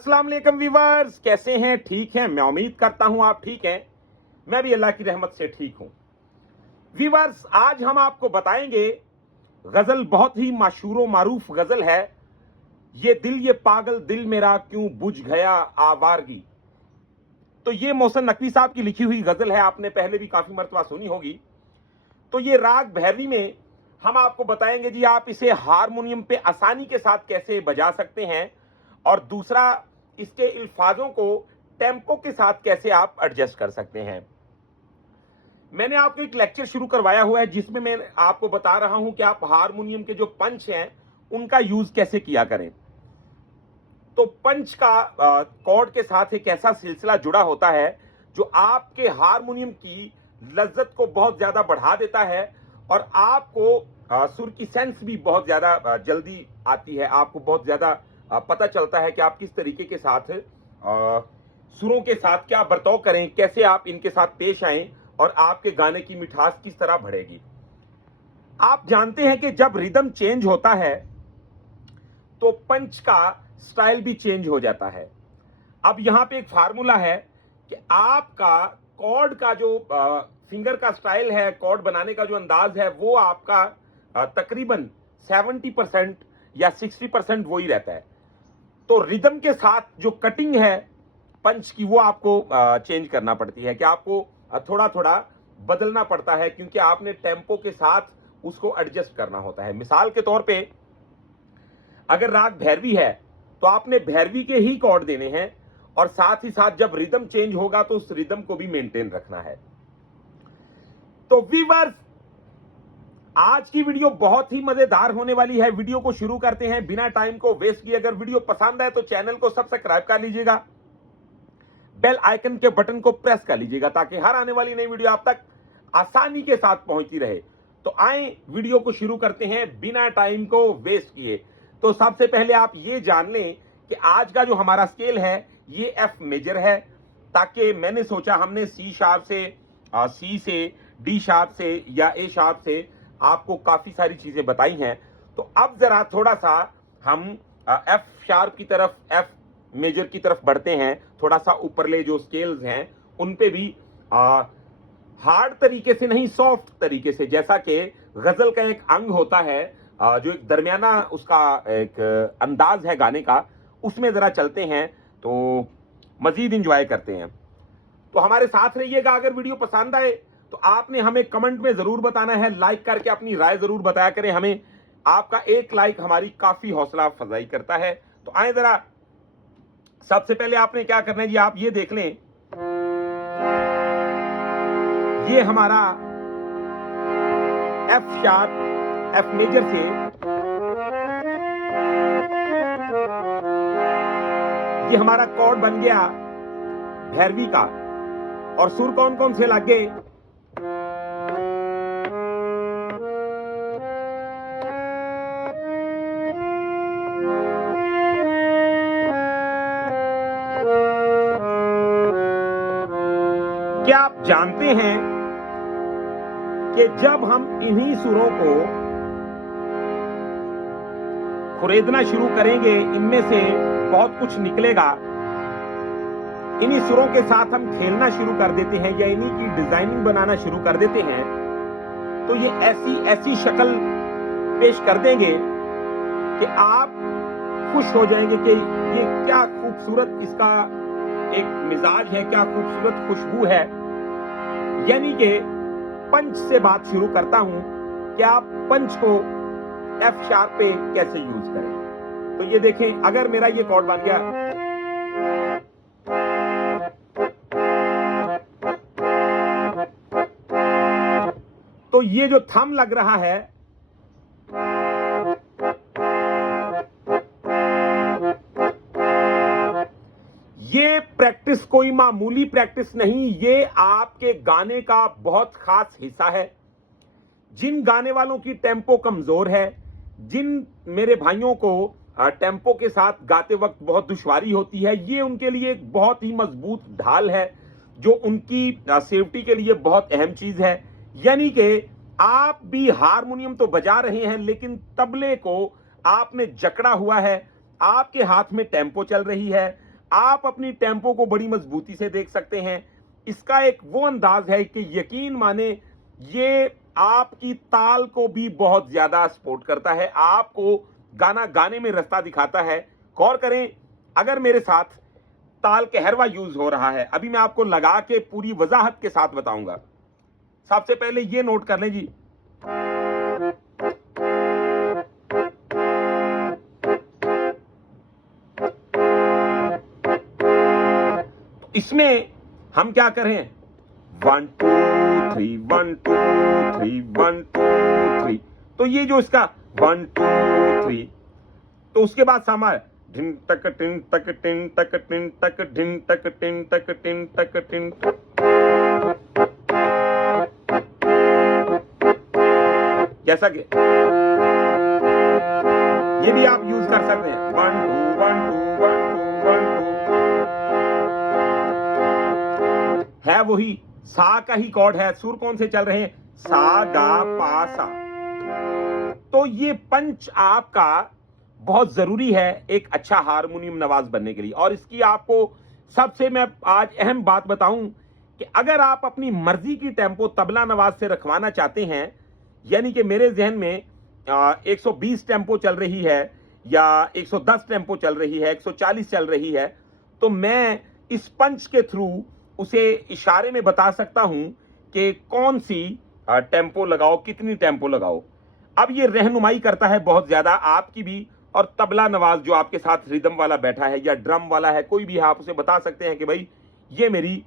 अस्सलाम वालेकुम व्यूअर्स, कैसे हैं? ठीक हैं? मैं उम्मीद करता हूं आप ठीक हैं। मैं भी अल्लाह की रहमत से ठीक हूं। व्यूअर्स, आज हम आपको बताएंगे गजल, बहुत ही मशहूर मारूफ गजल है, ये दिल ये पागल दिल मेरा क्यों बुझ गया आवारगी। तो ये मोहसिन नकवी साहब की लिखी हुई गजल है, आपने पहले भी काफी मर्तबा सुनी होगी। तो ये राग भैरवी में हम आपको बताएंगे जी, आप इसे हारमोनियम पे आसानी के साथ कैसे बजा सकते हैं, और दूसरा इसके अल्फाजों को टेम्पो के साथ कैसे आप एडजस्ट कर सकते हैं। मैंने आपको एक लेक्चर शुरू करवाया हुआ है जिसमें मैं आपको बता रहा हूं कि आप हारमोनियम के जो पंच हैं उनका यूज कैसे किया करें। तो पंच का कॉर्ड के साथ एक ऐसा सिलसिला जुड़ा होता है जो आपके हारमोनियम की लज्जत को बहुत ज्यादा बढ़ा देता है, और आपको सुर की सेंस भी बहुत ज्यादा जल्दी आती है। आपको बहुत ज्यादा पता चलता है कि आप किस तरीके के साथ सुरों के साथ क्या बर्ताव करें, कैसे आप इनके साथ पेश आएं, और आपके गाने की मिठास किस तरह बढ़ेगी। आप जानते हैं कि जब रिदम चेंज होता है तो पंच का स्टाइल भी चेंज हो जाता है। अब यहां पे एक फार्मूला है कि आपका कॉर्ड का जो फिंगर का स्टाइल है, कॉर्ड बनाने का जो अंदाज है, वो आपका तकरीबन 70% या 60% वो ही रहता है। तो रिदम के साथ जो कटिंग है पंच की, वो आपको चेंज करना पड़ती है, कि आपको थोड़ा थोड़ा बदलना पड़ता है, क्योंकि आपने टेम्पो के साथ उसको एडजस्ट करना होता है। मिसाल के तौर पे अगर राग भैरवी है तो आपने भैरवी के ही कॉर्ड देने हैं, और साथ ही साथ जब रिदम चेंज होगा तो उस रिदम को भी मेंटेन रखना है। तो व्यूअर्स, आज की वीडियो बहुत ही मजेदार होने वाली है। वीडियो को शुरू करते हैं बिना टाइम को वेस्ट किए। अगर वीडियो पसंद आए तो चैनल को सब्सक्राइब कर लीजिएगा, बेल आइकन के बटन को प्रेस कर लीजिएगा, ताकि हर आने वाली नई वीडियो आप तक आसानी के साथ पहुंचती रहे। तो आए वीडियो को शुरू करते हैं बिना टाइम को वेस्ट किए। तो सबसे पहले आप ये जान लें कि आज का जो हमारा स्केल है ये एफ मेजर है, ताकि मैंने सोचा हमने सी शार्प से, सी से, डी शार्प से या ए शार्प से आपको काफी सारी चीजें बताई हैं। तो अब जरा थोड़ा सा हम एफ शार्प की तरफ, एफ मेजर की तरफ बढ़ते हैं। थोड़ा सा ऊपरले जो स्केल्स हैं उन पे भी हार्ड तरीके से नहीं, सॉफ्ट तरीके से, जैसा कि गजल का एक अंग होता है, जो एक दरमियाना उसका एक अंदाज है गाने का, उसमें जरा चलते हैं तो मजीद इंजॉय करते हैं। तो हमारे साथ रहिएगा। अगर वीडियो पसंद आए तो आपने हमें कमेंट में जरूर बताना है, लाइक करके अपनी राय जरूर बताया करें हमें। आपका एक लाइक हमारी काफी हौसला अफजाई करता है। तो आए जरा, सबसे पहले आपने क्या करना है जी, आप ये देख लें, ये हमारा एफ शार्प, एफ मेजर से ये हमारा कॉर्ड बन गया भैरवी का, और सुर कौन कौन से लग गए? क्या आप जानते हैं कि जब हम इन्हीं सुरों को खुरेदना शुरू करेंगे, इनमें से बहुत कुछ निकलेगा। इन्हीं सुरों के साथ हम खेलना शुरू कर देते हैं या इन्हीं की डिजाइनिंग बनाना शुरू कर देते हैं, तो ये ऐसी ऐसी शक्ल पेश कर देंगे कि आप खुश हो जाएंगे कि ये क्या खूबसूरत इसका एक मिजाज है, क्या खूबसूरत खुशबू है। यानी कि पंच से बात शुरू करता हूं कि आप पंच को एफ शार्प पे कैसे यूज करें। तो ये देखें, अगर मेरा ये कॉर्ड बन गया, तो ये जो थंब लग रहा है, ये प्रैक्टिस कोई मामूली प्रैक्टिस नहीं, ये आपके गाने का बहुत खास हिस्सा है। जिन गाने वालों की टेम्पो कमजोर है, जिन मेरे भाइयों को टेम्पो के साथ गाते वक्त बहुत दुश्वारी होती है, ये उनके लिए एक बहुत ही मजबूत ढाल है, जो उनकी सेफ्टी के लिए बहुत अहम चीज है। यानी कि आप भी हारमोनियम तो बजा रहे हैं, लेकिन तबले को आपने जकड़ा हुआ है, आपके हाथ में टेम्पो चल रही है, आप अपनी टेम्पो को बड़ी मजबूती से देख सकते हैं। इसका एक वो अंदाज है कि यकीन माने ये आपकी ताल को भी बहुत ज्यादा सपोर्ट करता है, आपको गाना गाने में रास्ता दिखाता है। गौर करें, अगर मेरे साथ ताल कहरवा यूज हो रहा है, अभी मैं आपको लगा के पूरी वजाहत के साथ बताऊंगा। सबसे पहले ये नोट कर लें जी, इसमें हम क्या करें, 1 2 3 1 2 3 1 2 3, तो ये जो इसका 1 2 3, तो उसके बाद सामा ढिन तक टिन तक टिन तक टिन तक ढिन तक टिन तक टिन तक टिन, जैसा कि ये भी आप यूज कर सकते हैं, 1 2 1 2 1 2 1 2, है वही सा का ही कॉर्ड है। सुर कौन से चल रहे हैं, सा गा पा सा। तो ये पंच आपका बहुत जरूरी है एक अच्छा हारमोनियम नवाज बनने के लिए। और इसकी आपको सबसे मैं आज अहम बात बताऊं कि अगर आप अपनी मर्जी की टेम्पो तबला नवाज से रखवाना चाहते हैं, यानी कि मेरे जहन में 120 टेम्पो चल रही है या 110 टेम्पो चल रही है, 140 चल रही है, तो मैं इस पंच के थ्रू उसे इशारे में बता सकता हूं कि कौन सी टेम्पो लगाओ, कितनी टेम्पो लगाओ। अब ये रहनुमाई करता है बहुत ज्यादा आपकी भी, और तबला नवाज जो आपके साथ रिदम वाला बैठा है या ड्रम वाला है, कोई भी है, आप उसे बता सकते हैं कि भाई ये मेरी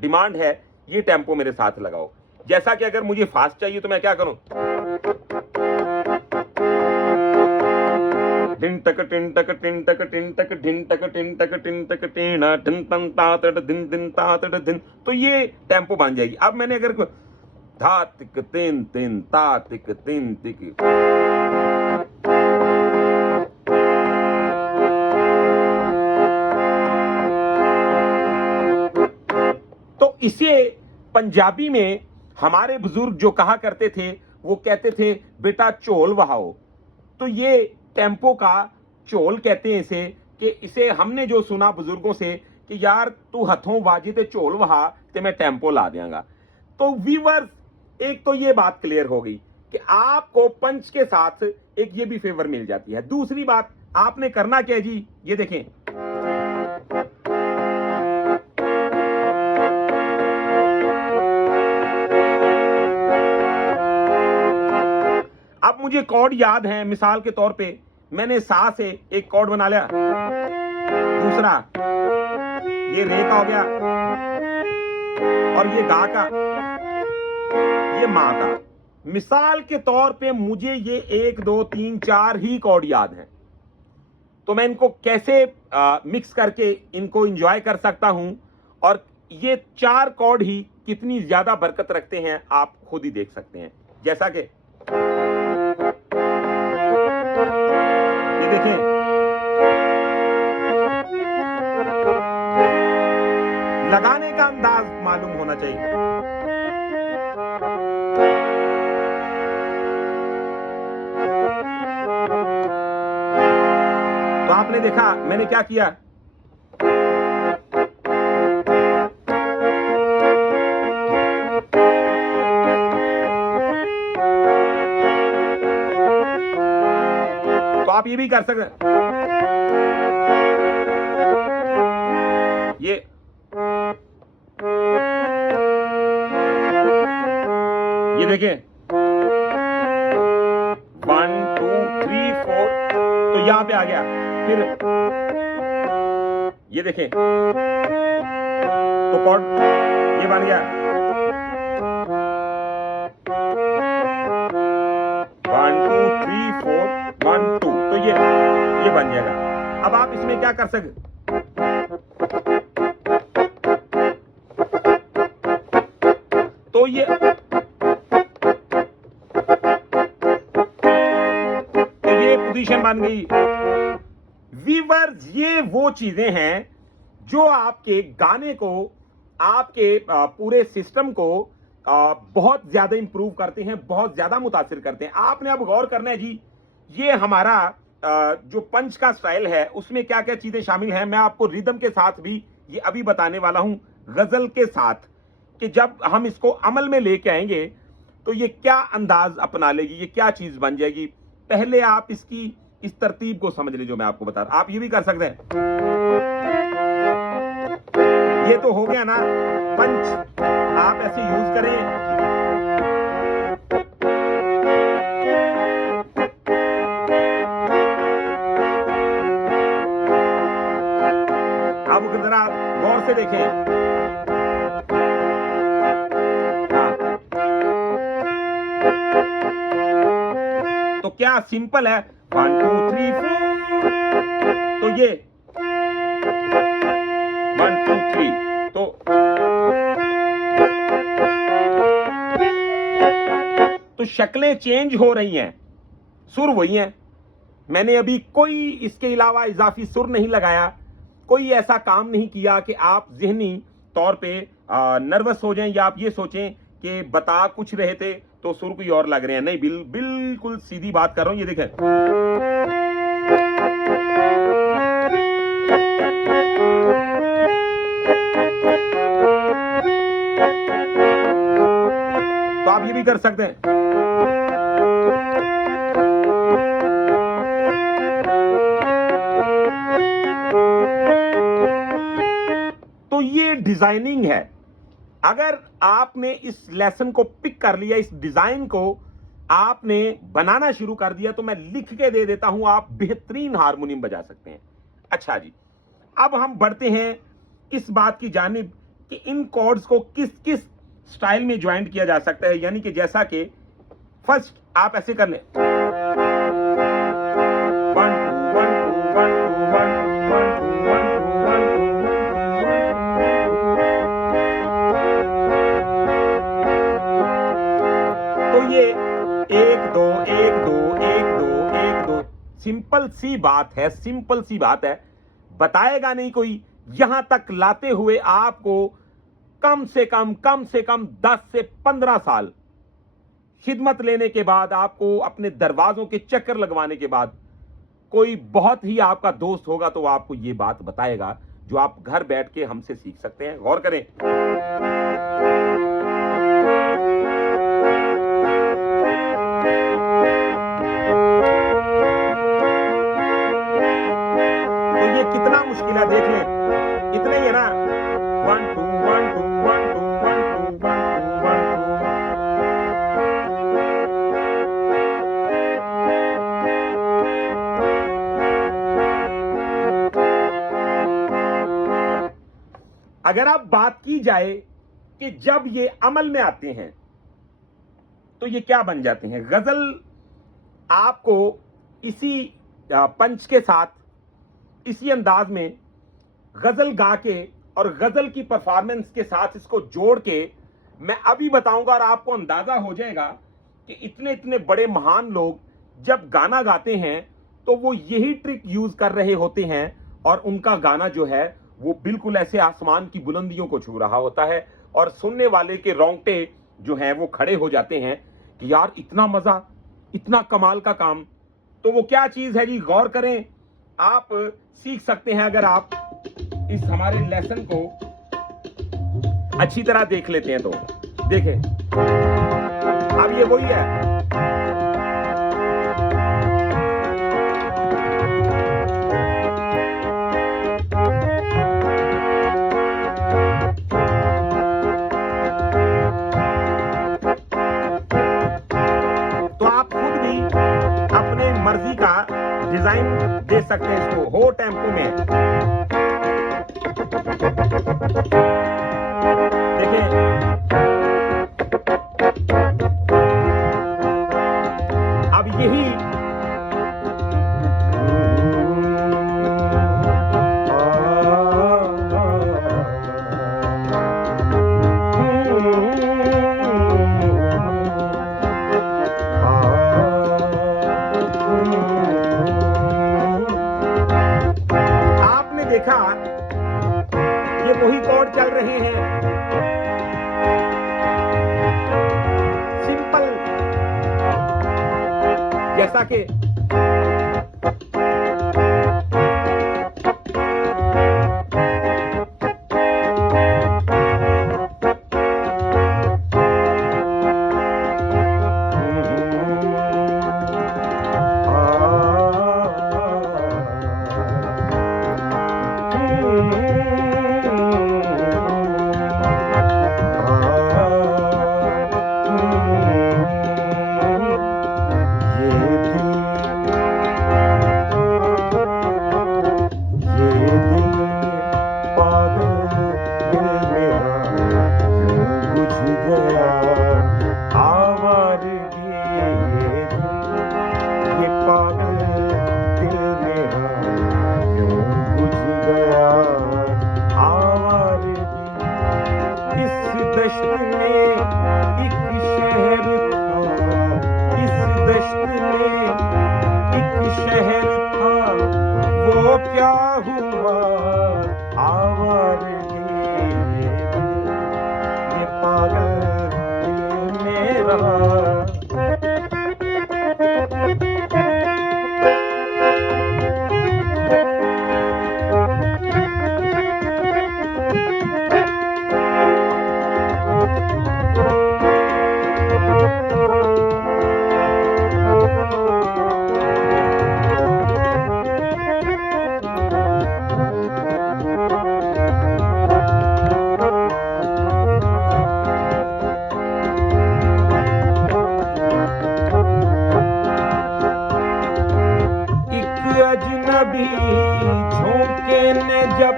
डिमांड है, ये टेम्पो मेरे साथ लगाओ। जैसा कि अगर मुझे फास्ट चाहिए तो मैं क्या करूं, टिन तक टिन तक टिन तक टिन तक ढिन तक टिन तक टिन तक टीना ढिन तन ता तट दिन दिन ता तट दिन, तो ये टेम्पो बन जाएगी। अब मैंने अगर धा तिक तिन तिन ता तिक तिन तिक, तो इसे पंजाबी में हमारे बुजुर्ग जो कहा करते थे, वो कहते थे बेटा चोल वहाओ। तो ये टेम्पो का चोल कहते हैं इसे, कि इसे हमने जो सुना बुजुर्गों से कि यार तू हथों वाजी ते चोल वहा ते मैं टेम्पो ला देंगा। तो व्यूअर्स, एक तो ये बात क्लियर हो गई कि आपको पंच के साथ एक ये भी फेवर मिल जाती है। दूसरी बात आपने करना क्या है जी, ये देखें, अब मुझे कॉर्ड याद है, मिसाल के तौर पे मैंने सा से एक कॉर्ड बना लिया, दूसरा ये रे का हो गया, और ये गा का, ये मां का। मिसाल के तौर पे मुझे ये 1 2 3 4 ही कॉर्ड याद हैं, तो मैं इनको कैसे मिक्स करके इनको एंजॉय कर सकता हूं, और ये 4 कॉर्ड ही कितनी ज्यादा बरकत रखते हैं आप खुद ही देख सकते हैं। जैसा कि ये देखें, लगाने का अंदाज मालूम होना चाहिए। तो आपने देखा मैंने क्या किया, तो आप ये भी कर सकते हैं, ये देखें 1 2 3 4, तो यहां पे आ गया। फिर ये देखें, तो कॉर्ड ये बन गया 1 2 3 4 1 2, तो ये बन जाएगा। अब आप इसमें क्या कर सकते, तो ये पोजीशन बन गई। वीवर्स, ये वो चीजें हैं जो आपके गाने को, आपके पूरे सिस्टम को बहुत ज्यादा इंप्रूव करते हैं, बहुत ज्यादा मुतासिर करते हैं। आपने अब गौर करना है जी, ये हमारा जो पंच का स्टाइल है उसमें क्या क्या चीजें शामिल हैं, मैं आपको रिदम के साथ भी ये अभी बताने वाला हूं, गजल के साथ, कि जब हम इसको अमल में लेके आएंगे तो ये क्या अंदाज अपना लेगी, ये क्या चीज बन जाएगी। पहले आप इसकी इस तरतीब को समझ लीजिए, मैं आपको बता रहा। आप ये भी कर सकते हैं, ये तो हो गया ना पंच, आप ऐसे यूज करें। अब जरा गौर से देखें, तो क्या सिंपल है, 1 2 3 4, तो ये 1 2 3, तो शक्लें चेंज हो रही हैं, सुर वही हैं। मैंने अभी कोई इसके अलावा इजाफी सुर नहीं लगाया, कोई ऐसा काम नहीं किया कि आप ज़हनी तौर पे नर्वस हो जाएं या आप ये सोचें कि बता कुछ रहे थे तो सुर कोई और लग रहे हैं। नहीं, बिल्कुल सीधी बात कर रहा हूं। ये देखें, तो आप ये भी कर सकते हैं। तो ये डिजाइनिंग है। अगर आपने इस लेसन को पिक कर लिया, इस डिजाइन को आपने बनाना शुरू कर दिया, तो मैं लिख के दे देता हूं, आप बेहतरीन हारमोनियम बजा सकते हैं। अच्छा जी, अब हम बढ़ते हैं इस बात की जानिब कि इन कॉर्ड्स को किस किस स्टाइल में ज्वाइंट किया जा सकता है। यानी कि जैसा कि फर्स्ट आप ऐसे कर लें, 1 2 1 2 1 2 1 1 2 1 2 1 2। तो ये 1 2 1 2 1 2 1 2, सिंपल सी बात है, सिंपल सी बात है, बताएगा नहीं कोई। यहां तक लाते हुए आपको कम से कम 10 से 15 साल खिदमत लेने के बाद, आपको अपने दरवाजों के चक्कर लगवाने के बाद, कोई बहुत ही आपका दोस्त होगा तो आपको यह बात बताएगा जो आप घर बैठ के हमसे सीख सकते हैं। गौर करें, तो ये कितना मुश्किल है, देख लें, इतना ही है ना, 1 2 1 2 1 2 1 2 1 2 1 2। अगर आप बात की जाए कि जब ये अमल में आते हैं तो ये क्या बन जाते हैं। गजल आपको इसी पंच के साथ, इसी अंदाज में गजल गा के और गजल की परफॉर्मेंस के साथ इसको जोड़ के मैं अभी बताऊंगा, और आपको अंदाजा हो जाएगा कि इतने इतने बड़े महान लोग जब गाना गाते हैं तो वो यही ट्रिक यूज कर रहे होते हैं, और उनका गाना जो है वो बिल्कुल ऐसे आसमान की बुलंदियों को छू रहा होता है, और सुनने वाले के रोंगटे जो हैं वो खड़े हो जाते हैं कि यार इतना मजा, इतना कमाल का काम। तो वो क्या चीज है जी, गौर करें, आप सीख सकते हैं अगर आप इस हमारे लेसन को अच्छी तरह देख लेते हैं। तो देखें, अब ये वही है, तो आप खुद भी अपने मर्जी का डिजाइन दे सकते हैं इसको हो टेम्पो में। देखिए, अब यही आपने देखा, ये वही कॉर्ड चल रहे हैं, सिंपल, जैसा कि आवारगी ये पागल दिल मेरा क्यों बुझ गया आवारगी। इस दश्त में एक शहर था, इस दश्त में एक शहर था, वो क्या हुआ आवारगी ये पागल दिल मेरा। अजनबी झोंके ने जब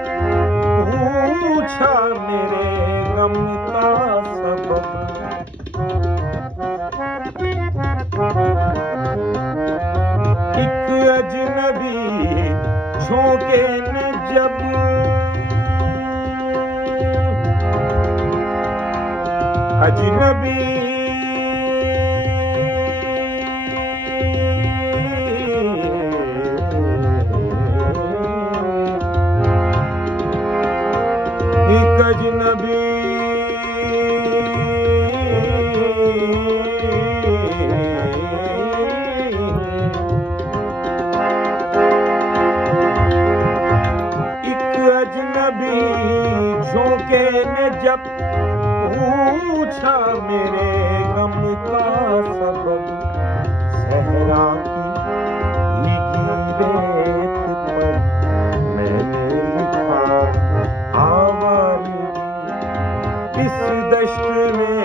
पूछा मेरे गम का सबब, एक अजनबी झोंके ने जब अजनबी एक अजनबी झोंके ने जब पूछा मेरे गम का सबब, सहरा की भीगी रेत पर मैंने लिखा आवारगी इस दश्त में।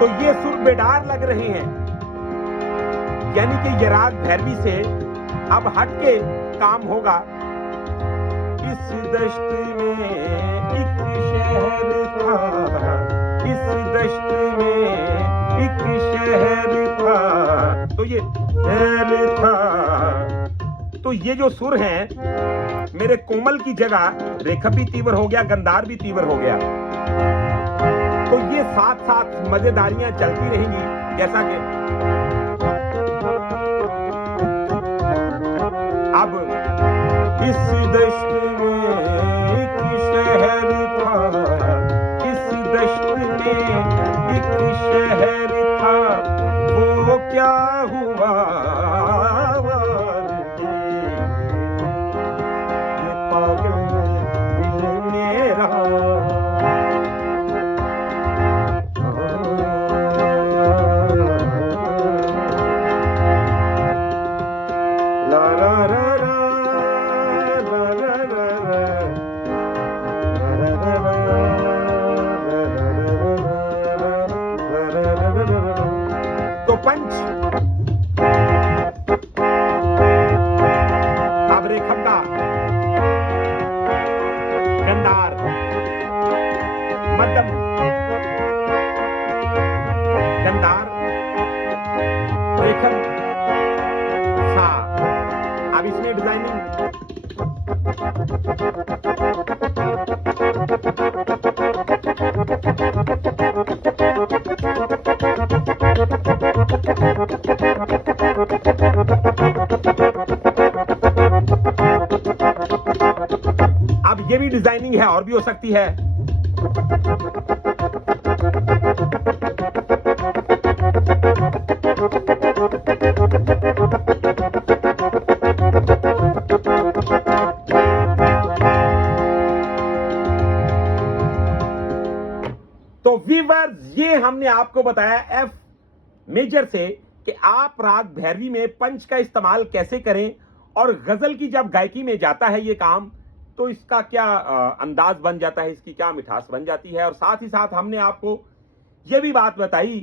तो ये सुर बेडार लग रहे हैं, यानी कि ये राग भैरवी से अब हट के काम होगा। इस दश्त में एक शहर था, इस दश्त में एक शहर था, तो ये शहर था। तो ये जो सुर हैं मेरे कोमल की जगह रेखा भी तीव्र हो गया, गंधार भी तीव्र हो गया। तो ये साथ साथ मजेदारियां चलती रहेंगी, जैसा कि अब इस दश्त में एक शहर था, इस दश्त में एक शहर था, वो क्या हुआ ये पागल दिल मेरा। ला ला ला तो पंच अब रेखम का गंधार मध्यम गंधार रेखम सा। अब इसमें डिजाइनिंग अब ये भी डिजाइनिंग है और भी हो सकती है। तो वीवर्स ये हमने आपको बताया एफ मेजर से कि आप राग भैरवी में पंच का इस्तेमाल कैसे करें, और गजल की जब गायकी में जाता है ये काम तो इसका क्या अंदाज बन जाता है, इसकी क्या मिठास बन जाती है। और साथ ही साथ हमने आपको ये भी बात बताई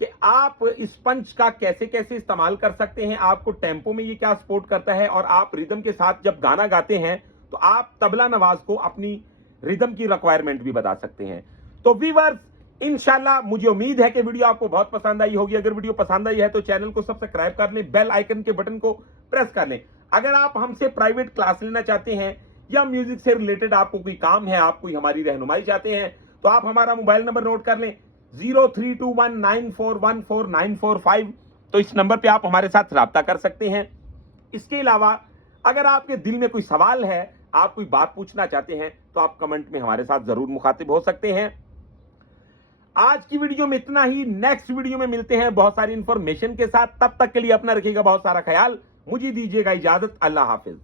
कि आप इस पंच का कैसे कैसे इस्तेमाल कर सकते हैं, आपको टेम्पो में ये क्या सपोर्ट करता है, और आप रिदम के साथ जब गाना गाते हैं तो आप तबला नवाज को अपनी रिदम की रिक्वायरमेंट भी बता सकते हैं। तो वीवर्स इंशाल्लाह मुझे उम्मीद है कि वीडियो आपको बहुत पसंद आई होगी। अगर वीडियो पसंद आई है तो चैनल को सब्सक्राइब कर लें, बेल आइकन के बटन को प्रेस कर लें। अगर आप हमसे प्राइवेट क्लास लेना चाहते हैं या म्यूजिक से रिलेटेड आपको कोई काम है, आप कोई हमारी रहनुमाई चाहते हैं, तो आप हमारा मोबाइल नंबर नोट कर लें 0321941495। तो इस नंबर पे आप हमारे साथ राब्ता कर सकते हैं। इसके अलावा अगर आपके दिल में कोई सवाल है, आप कोई बात पूछना चाहते हैं, तो आप कमेंट में हमारे साथ जरूर मुखातिब हो सकते हैं। आज की वीडियो में इतना ही। नेक्स्ट वीडियो में मिलते हैं बहुत सारी इंफॉर्मेशन के साथ। तब तक के लिए अपना रखिएगा बहुत सारा ख्याल। मुझे दीजिएगा इजाजत। अल्लाह हाफिज।